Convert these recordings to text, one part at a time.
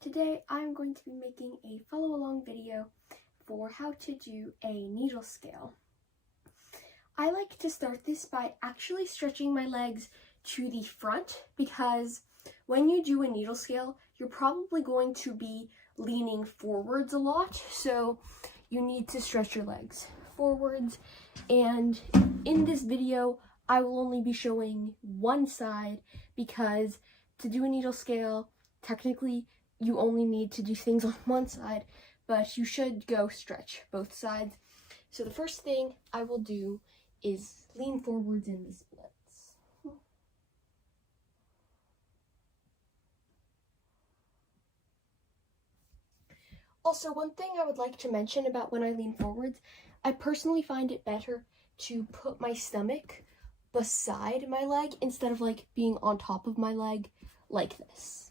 Today I'm going to be making a follow along video for how to do a needle scale. I like to start this by actually stretching my legs to the front because when you do a needle scale, you're probably going to be leaning forwards a lot, so you need to stretch your legs forwards. And in this video, I will only be showing one side because to do a needle scale, technically you only need to do things on one side, but you should go stretch both sides. So the first thing I will do is lean forwards in the splits. Also, one thing I would like to mention about when I lean forwards, I personally find it better to put my stomach beside my leg instead of like being on top of my leg like this.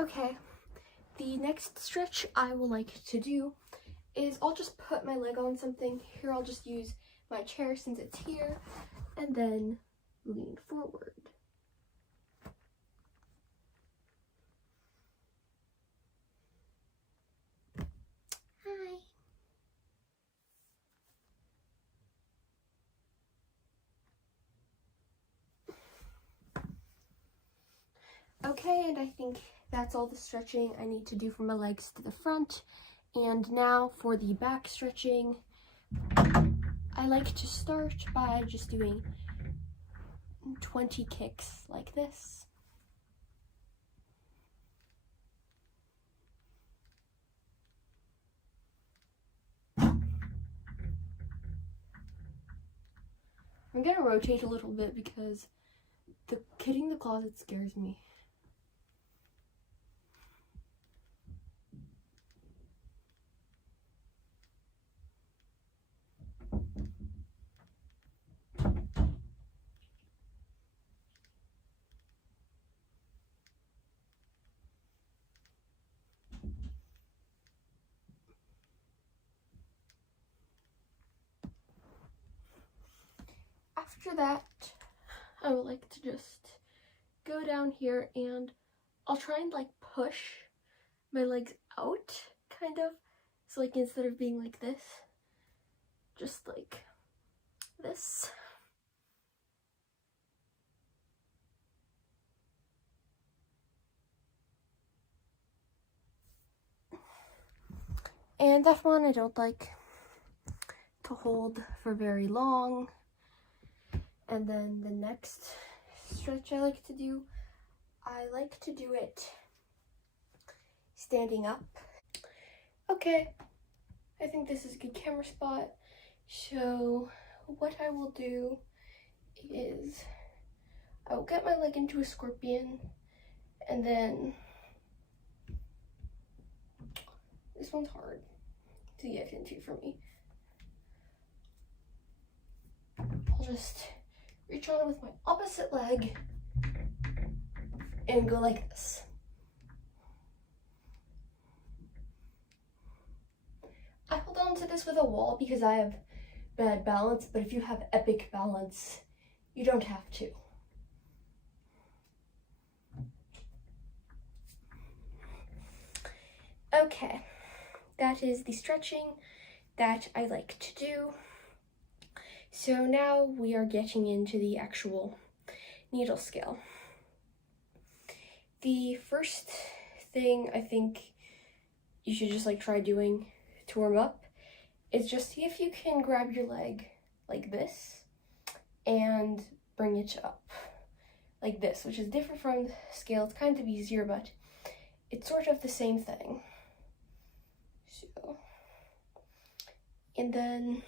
Okay, the next stretch I will like to do is I'll just put my leg on something. Here I'll just use my chair since it's here, and then lean forward. Hi. Okay, and I think that's all the stretching I need to do for my legs to the front. And now for the back stretching, I like to start by just doing 20 kicks like this. I'm gonna rotate a little bit because hitting the closet scares me. After that, I would like to just go down here and I'll try and like push my legs out, kind of. So like instead of being like this, just like this. And that one I don't like to hold for very long. And then the next stretch I like to do it standing up. Okay, I think this is a good camera spot. So what I will do is I will get my leg into a scorpion, and then this one's hard to get into for me. I'll just reach on with my opposite leg and go like this. I hold on to this with a wall because I have bad balance, but if you have epic balance, you don't have to. Okay, that is the stretching that I like to do. So now we are getting into the actual needle scale. The first thing I think you should just like try doing to warm up is just see if you can grab your leg like this and bring it up like this, which is different from the scale. It's kind of easier, but it's sort of the same thing. So, and then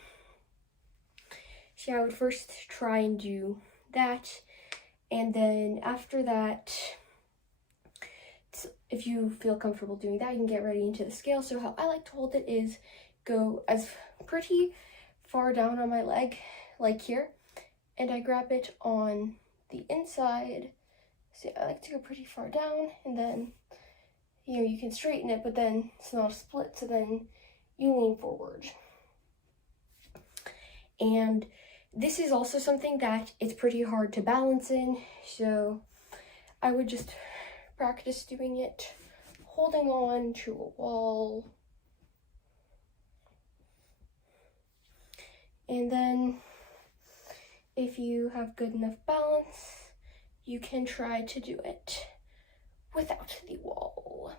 I would first try and do that, and then after that, if you feel comfortable doing that, you can get ready into the scale. So how I like to hold it is go as pretty far down on my leg, like here, and I grab it on the inside. So I like to go pretty far down, and then you can straighten it, but then it's not a split, so then you lean forward. And this is also something that it's pretty hard to balance in, so I would just practice doing it, holding on to a wall. And then if you have good enough balance, you can try to do it without the wall.